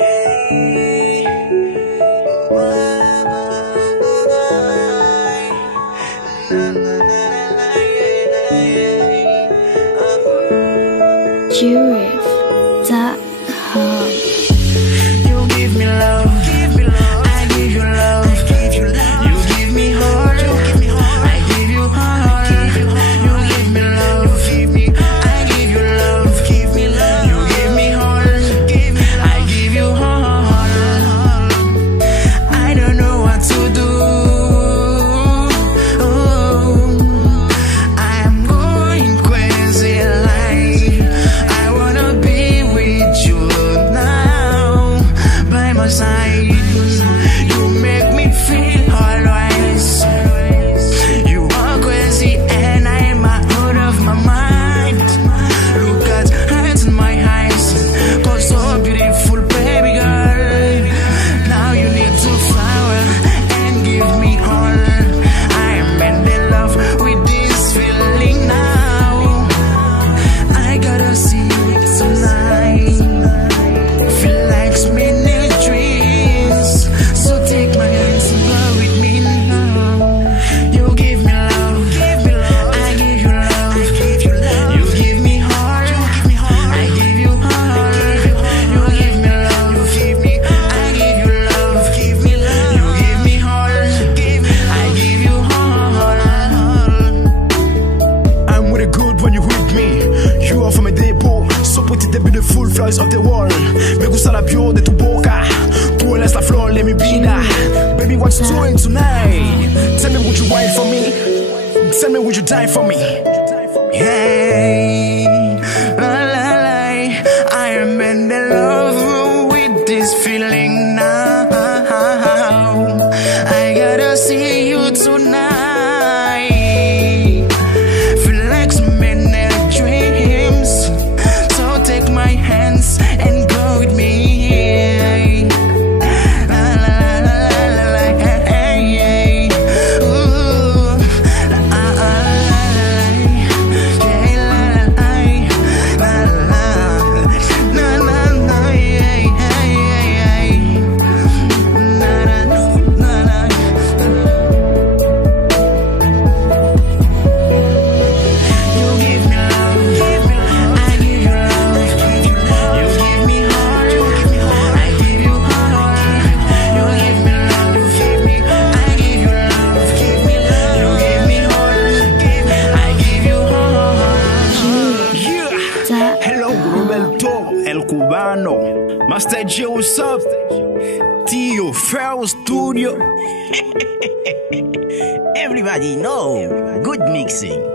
You give me love, I give you love. You give me heart, I give you heart. You give me love, I give you love. You give me heart, I give you heart. I don't know what to do. I am going crazy like I wanna be with you now by my side. You make me feel always. You are crazy and I am out of my mind. Look at hands in my eyes, cause so beautiful, baby girl. Now you need to flower and give me all. I am in love with this feeling now. I gotta see you tonight. Feel like spinning dreams. So take my hands and go with me now. You give me love, I give you love. You give me heart, I give you heart. You give me love, I give you love. You give me heart, I give you heart. I'm really good when you with me. You are from a depot, so pretty, the beautiful flowers of the world. Me gusta la piel de tu boca, tú eres la flor, let me be that. Baby, what you doing tonight? Tell me, would you wait for me? Tell me, would you die for me? Hey, la la la, I am in love with this feeling now. I gotta see you tonight. Feel like so many dreams. So take my hands and go with me. La la la la la la, hey, hey. Ooh, la la la la, yeah, la la la la la, na yeah, hey, hey, hey. Na na na na. You give me love, I give you love. You give me heart, I give you heart. You give me love, I give you love. You give me heart, I give you heart. Hello, Roberto, el cubano. Master J, what's up? Tio, Farrell Studio. Everybody know, good mixing.